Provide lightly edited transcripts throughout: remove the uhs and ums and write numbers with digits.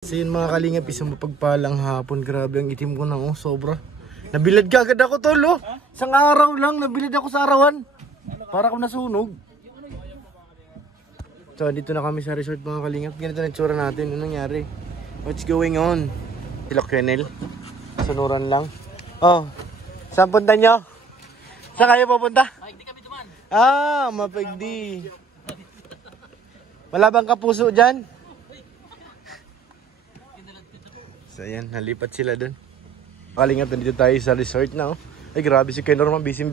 So yun mga kalingap, isang mapagpalang hapon. Grabe ang itim ko na, oh, sobra. Nabilad ka agad ako, tol, oh. Isang araw lang, nabilad ako sa arawan. Para akong nasunog. So dito na kami sa resort mga kalingap. Ganito na itsura natin, anong nangyari? What's going on? Sila Kenel. Sunuran lang. Oh, saan punta nyo? Saan kayo pupunta? Ay, hindi kami duman. Ah, mapigdi. Wala bang kapuso dyan? So ayan, nalipat sila dun. Kalingap, nandito tayo sa resort na, oh. Ay grabe si Ken Norman, busy.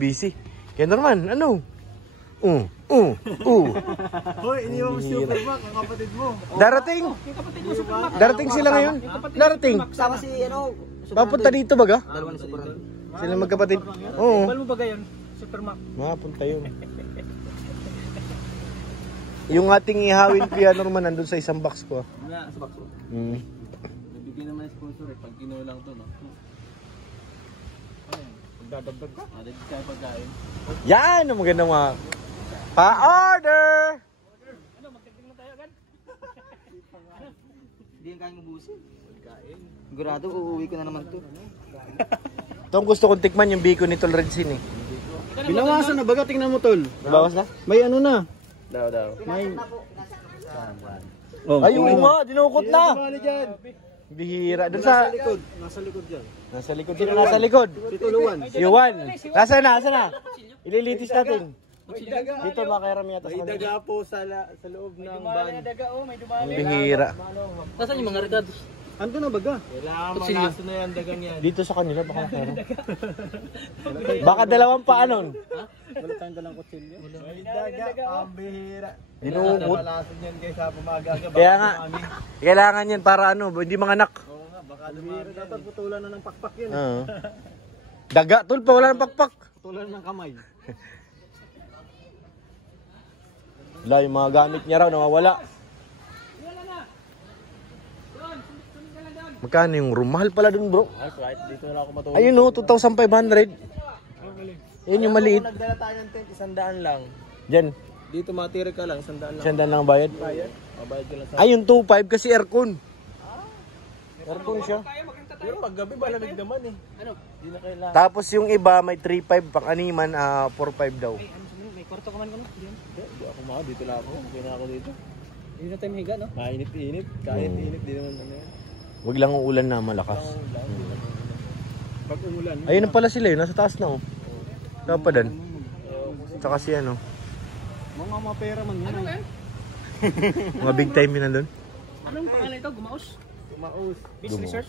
Ken Norman, ano? Hoy, iniwan mo si Supermac, ang kapatid mo. Darating! Darating sila ngayon. Darating. Sama si ano? Papunta dito baga? Dalawa na Superman. Sila magkapatid. Oo. Bal mo ba gayon? Supermac. Mapunta yun. Yung ating ihawin Kuya Norman nandun sa isang box ko. Wala, sa bakso. Nabigyan naman ng sponsor pag kinulang to, no? Ayan, magdadagdag ka? Dagdag tayo pagkain. Yan ang magandang mga pa-order! Ano, magdagdag na tayo agad? Hindi yung kayang mabusin. Pagkain. Sigurado, uuwi ko na naman to. Ito ang gusto kong tikman yung bacon ni Tol Redsin eh. Binawasan na baga, tingnan mo tol. Nabawas na? May ano na. Daw. May... Ay, oo nga, dinukot na! Bali dyan. Bihira. Doon sa... likod. Nasa likod dyan. Nasa likod. Sino nasa likod? Si Tuluan. Si Juan. Nasaan na? Ililitis natin. Dito makairam yata sa May kanila. daga po sa loob ng van. Ang bihira. Nasaan yung mga regados? Ando na baga? Kailangan manaso na yan, dagang yan. Dito sa kanila baka meron. Baka dalawang paanon. Wala tayong dalang kutsilyo. May daga, pambihira. Dinukot. Malason yan guys ha, pumagaga. Kaya nga, kailangan yan para ano, hindi manganak. Oo nga, baka dumira. Dapat putulan na ng pakpak yan. Oo. Daga, tol pa, wala ng pakpak. Putulan ng kamay. Wala, yung mga gamit niya raw, nawawala. Magkano yung room? Mahal pala dun, bro. Right, dito na ako matulog. Ayun o, 2,500. Yun yung maliit. Nagdala tayo ng tent, 100 lang. Diyan, Dito matira ka lang, 100 lang. siyang lang bayad. Mabayad ka lang sa... Ay, yung 2,500 kasi aircon. Aircon siya. Pero paggabi malamig naman eh. Ano? Hindi na kailangan. Tapos yung iba, may 3,500 pang animan, 4,500 daw. May kwarto ka man kami? Hindi ako mga, dito lang ako. Okay na ako dito. Hindi na tayo mahiga, no? Mainit-init. Kahit init, di naman ano yan. Wag lang ang ulan na malakas. Pag umulan. Ayun na pala sila yun, nasa taas na oh. Kapadan. Tsaka si ano, Mga pera man yan. Ano yan? mga big time yun nandun. Anong pangalan ito? Gumaos? Maus. Beach Gumaos. Resort?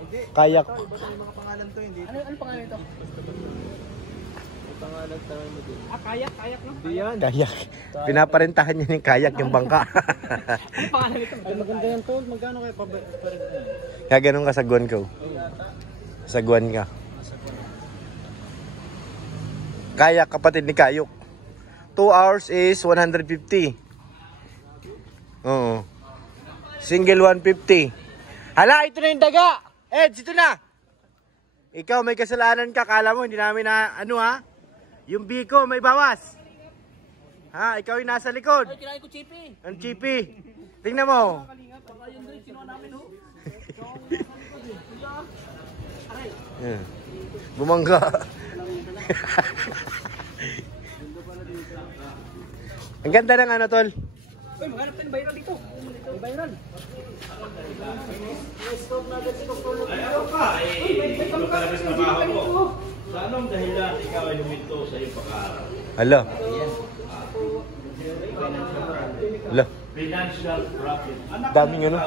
Hindi. Kayak. Iba na yung mga pangalan to, hindi. Ano pangalan ito? May pangalan tayo mo din. Kayak, no? Hindi yan. Kayak. Pinaparentahan niya yung kayak, yung bangka. Ano pangalan ito? Ay maganda yan tol. Magkano kayo pa rin? Kaya ganun ka sa guwan ko. Sa guwan ka. Kayak, kapatid ni Kayok. 2 hours is 150. Oo. Single 150. Hala, ito na yung daga! Eds, ito na! Ikaw, may kasalanan ka. Kala mo, hindi namin na, ano ha? Yung biko, may bawas. Ha, ikaw yung nasa likod. Ay, kinain ko chippy. Ang chippy. Tingnan mo. Yung drink, kinuha namin, ho. Yeah. Bumangga. Ang ganda ng ano, tol. Uy, maghanap tayo ng viral dito. May viral. Sa anong dahilan ikaw ay huminto sa iyong pag-aaral? Hala. Hala. Financial profit. Daming ano.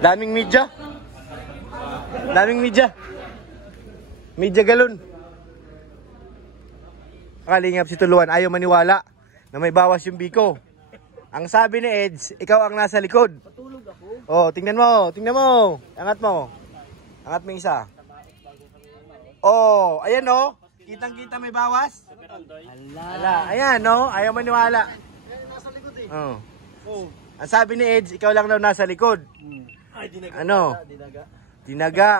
Daming media. Daming media. Media galon. Kalingap si Tuluan, ayaw maniwala na may bawas yung biko. Ang sabi ni Eds, ikaw ang nasa likod. Patulog ako. Oh, tingnan mo, tingnan mo. Angat mo. Angat mo isa. Oh, ayan oh. Kitang-kita may bawas. Ala, ayan oh, ayaw maniwala. Nasa likod eh. Oh. Oh. Ang sabi ni Eds, ikaw lang daw nasa likod. Ay, dinaga. Ano? Dinaga. Tinaga.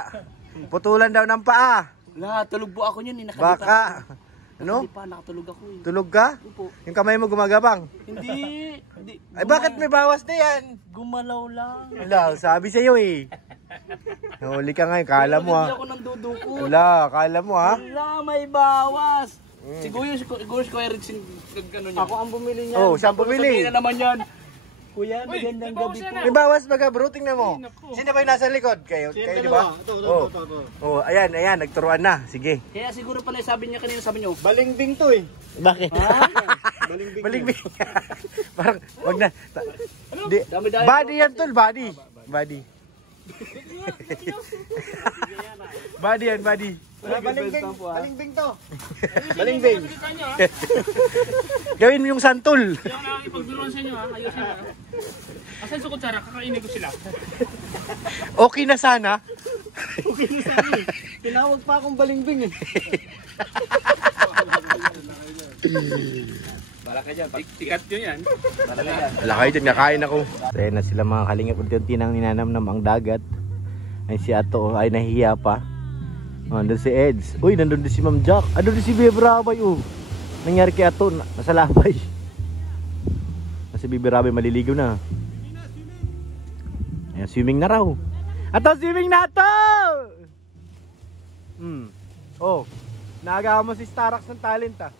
Putulan daw ng paa. Tulog po ako yun. Baka Ano? Hindi pa, nakatulog ako eh. Tulog ka? Opo. Yung kamay mo gumagapang? Hindi. Ay bakit may bawas na yan? Gumalaw lang. Wala, sabi sa'yo eh. Nahuli ka ngayon, kala mo Hindi ha. ako nang duduko. Wala, kala mo ha. Wala, may bawas. Siguro yung Kuya Rich yung ano niya. Ako ang bumili niya. Oh, siyang pumili. Sabihin na naman yan. Kuya, magandang gabi po. May bawas baga bro, tingnan mo. Sino ba yung nasa likod? Kayo di ba? Oh. Oh, ayan, nagturuan na. Sige. Kaya siguro pala sabi niya kanina, sabi niyo, Balingbing to eh. Bakit? Balingbing. Balingbing. Parang, wag na. Di, Dami-dami body yan tol, body. Body. Body yan, body. Balingbing. Balingbing to. Balingbing. Gawin mo yung santol. Yung nakakipagbiruan sa inyo ha, ayusin ha. Asan sa kutsara, kakainin ko sila. Okay na sana. Tinawag pa akong balingbing eh. bala ka dyan. Tikat yun yan. Wala kayo dyan, nakain ako. Kaya na sila mga kalingap, unti-unti nang ninanamnam ang dagat. Ay si Ato ay nahihiya pa. Nandun si Eds. Uy, nandun din si Ma'am Jack. Nandun din si Bibi Rabay. Nangyari kay Ato, nasa labay. Kasi Bibi Rabay maliligaw na. Ayan, swimming na raw. Ato, swimming na Ato! Oh, naagawa mo si Starax ng talent ah.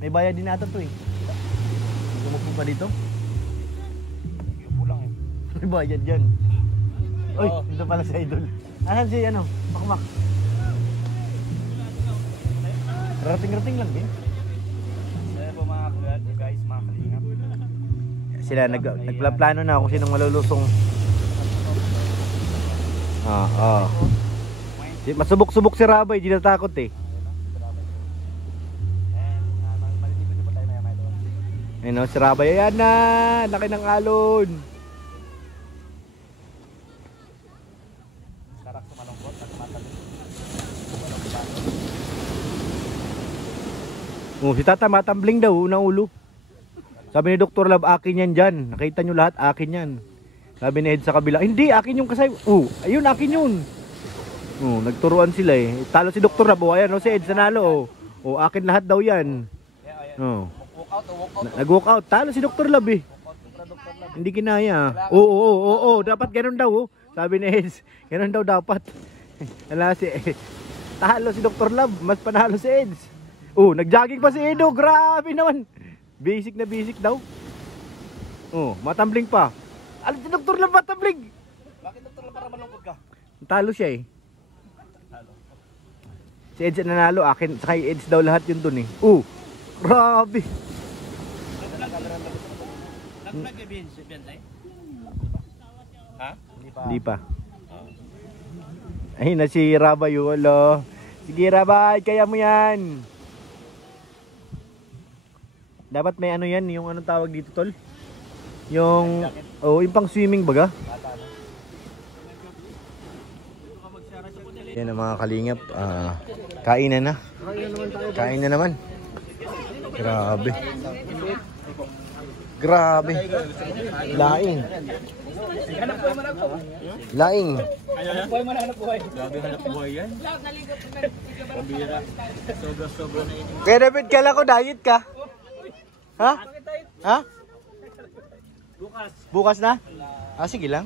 May bayad din ata to eh. Gumupo pa dito. Gumupo lang eh. May bayad dyan. Uy, dito pala si Idol. Asan si ano? Makmak. Rating-rating lang din. Kaya po mga guys, mga kalingap. Sila nagplano na kung sinong malulusong. Masubok-subok si Rabay, di natakot eh. Ayun o, si Rabay, ayan na! Laki ng alon! Sarap sumalungkot at matalim. Oh, si Tata matambling daw, unang ulo. Sabi ni Dr. Love, akin yan dyan. Nakita nyo lahat, akin yan. Sabi ni Ed sa kabila, hindi, akin yung kasay. Ayun, akin yun. Nagturuan sila eh. Talo si Dr. Love, ayan o, si Ed sanalo. Akin lahat daw yan. Nag-walk out. Talo si Dr. Love eh. Hindi kinaya. Oo, dapat ganun daw. Sabi ni Ed, ganun daw dapat. Ala si talo si Dr. Love, mas panalo si Ed. Nag-jogging pa si Edo, grabe naman. Basic na basic daw. Matambling pa. Alam si Dr. Love matambling. Bakit Dr. Love para malungkot ka? Talo siya eh. Si Eds nanalo, akin sa kay Eds daw lahat yun dun eh. Grabe. Nag-nag-ibin si Bentay? Ha? Hindi pa. Ayun na si Rabay, wala. Sige Rabay, kaya mo yan. Dapat may ano yan, yung anong tawag dito tol? Yung pang swimming baga. Yan ang mga kalingap. Kainan na. Kain na naman. Grabe. Grabe. Laing. Laing. Grabe hanap buhay yan. Pambira. Sobra-sobra na ini. Kaya David, kala ko diet ka. Ha? Ha? Bukas na? Sige lang.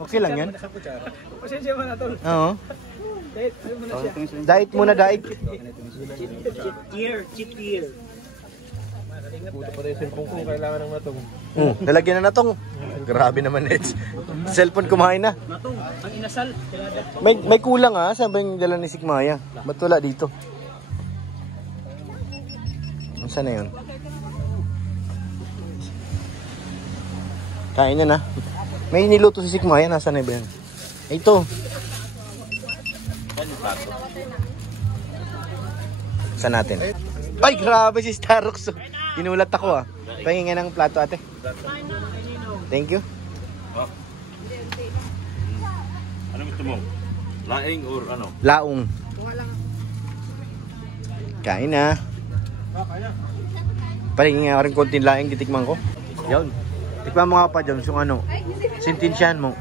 Okay lang yan. Pasensya mo na tol. Oo. Diet muna, diet. Cheat year. Puto pa rin cellphone ko, kailangan ng matong. Nalagyan na natong. Grabe naman, Eds. Cellphone kumain na. Matong, ang inasal. May kulang ha, sabi yung dala ni Sigmaya. Ba't wala dito? Saan na yun? Kain na na. May niluto si Sigmaya, nasa na ba yan? Ito. Saan natin? Ay, grabe si Starrox. Ginulat ako ah. Pahingin ng plato ate. Thank you. Ano gusto mo? Laing or ano? Laong. Kain na. Palingin nga rin konting laing titikman ko. Yun. Tikman mo nga pa dyan yung ano. Sintensyahan mo.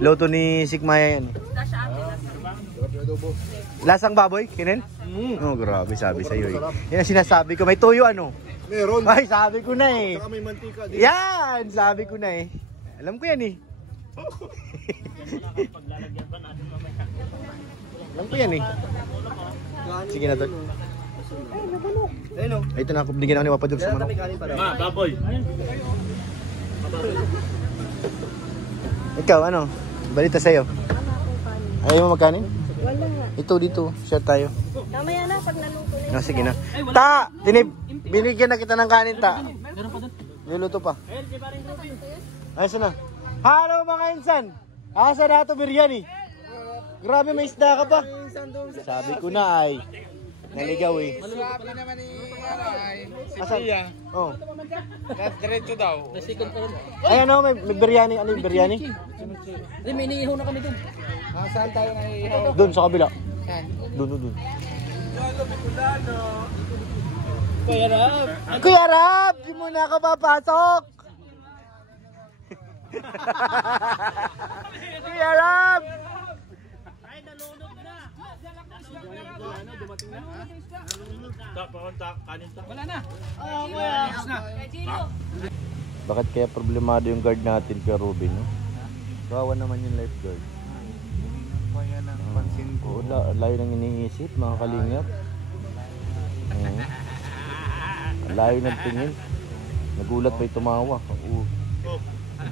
Loto ni Sigmaya yan. Lasang baboy, kinin? Oh, grabe, sabi sa'yo eh. Yan ang sinasabi ko. May tuyo ano? Meron. Ay, sabi ko na eh. Saka may mantika din. Yan, sabi ko na eh. Alam ko yan eh. Alam ko yan eh. Sige na tol. Ayun o. Ay, ito na ako binigyan ako ni Papa Dog sa manok. Ma, baboy. Ikaw, ano? Balita sa'yo. Ayaw mo magkanin? Wala nga. Ito, dito. Share tayo. Mamaya na, pag naluto na. No, sige na. Ta! Binigyan na kita ng kanin, ta. Niluto pa. Ayos na. Hello mga insan! Asa na ito biryani? Grabe, may isda ka pa. Sabi ko na ay. Naligaw eh. Sabi naman ni Asan? Oh. diretso daw. Ay ano, may biryani. Ano yung biryani? Hindi, may iniihaw na kami dun. Saan tayo naiihaw? Doon sa kabila. Doon. Kuya Rab. Kuya Rab! Di mo na ako papasok! Kuya Rab! Kanin ta. Wala na. Bakit kaya problemado yung guard natin kay Ruben, no? Kawawa naman yung lifeguard. Kaya nang pansin ko. Layo nang iniisip, mga kalingap. Layo ng tingin. Nagulat pa yung tumawa.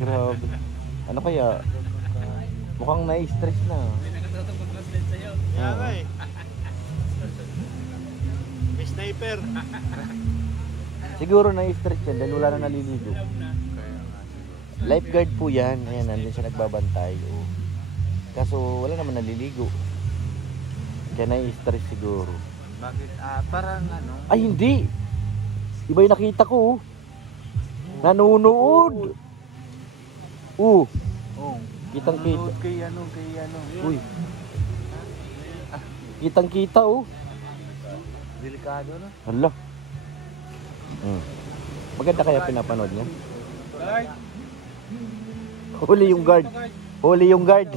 Grabe. Ano kaya? Mukhang na-stress na. Kaya may sniper. Siguro na-stress yan dahil wala na naliligo. Lifeguard po yan. Ayan, nandun siya nagbabantay. Kaso wala naman naliligo. Kaya na-stress siguro. Bakit? Parang ano? Ay, hindi! Iba yung nakita ko. Nanonood. Oh. Kitang kita. Kay ano? Uy. Kitang kita Delikado no? Hala. Maganda kaya pinapanood niya? Huli yung guard.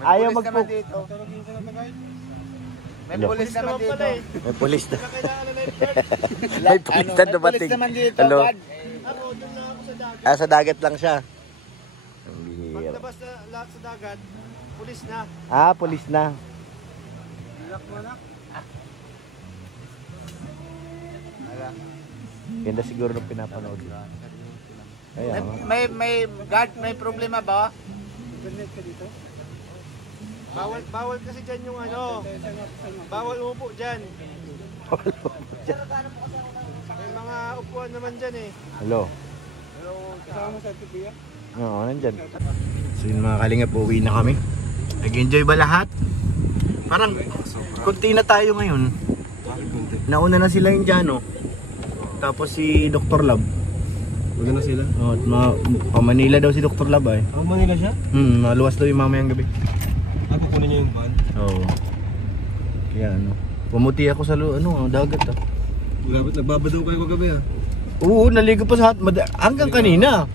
Ayaw magpo. May pulis naman dito. May pulis na. May pulis na dumating. naman dito. Hello. Ako, doon na ako sa dagat. Sa dagat lang siya. Ang bihira. Paglabas na lahat sa dagat, pulis na. Pulis na. Ganda siguro nung pinapanood. Ayan. May guard, may problema ba? Bawal kasi dyan yung ano. Bawal umupo dyan. May mga upuan naman dyan eh. Hello. Kasama sa tipiya? Oo, nandyan. So yun mga kalingap, uwi na kami. Nag-enjoy ba lahat? Parang kunti na tayo ngayon. Nauna na sila yung Jano. Tapos si Dr. Lab. Huwag na sila. Manila daw si Dr. Lab eh. Manila siya? Maluwas daw yung mamayang gabi. Kukunin niya yung van? Oo. Kaya ano. Pumuti ako sa dagat ah. Dapat nagbabadaw kayo kagabi ah. Oo, naligo pa sa hanggang kanina.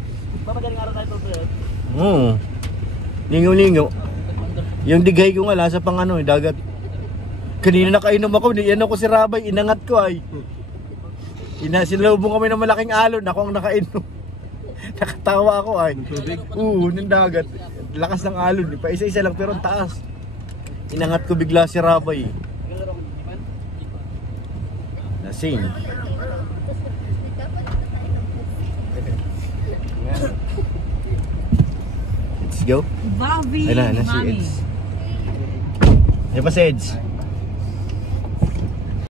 Madaling araw tayo po. Oo. Lingaw-lingaw. Yung digay ko nga lasa pang dagat. Kanina nakainom ako, yan ako si Rabay, inangat ko ay. Sinalubong kami ng malaking alon, ako ang nakainom. Nakatawa ako ay. Oo, ng dagat. Lakas ng alon, pa isa-isa lang pero ang taas. Inangat ko bigla si Rabay. Lasing. Let's go. Bobby, Ayun na si Eds. Ayun pa si Eds.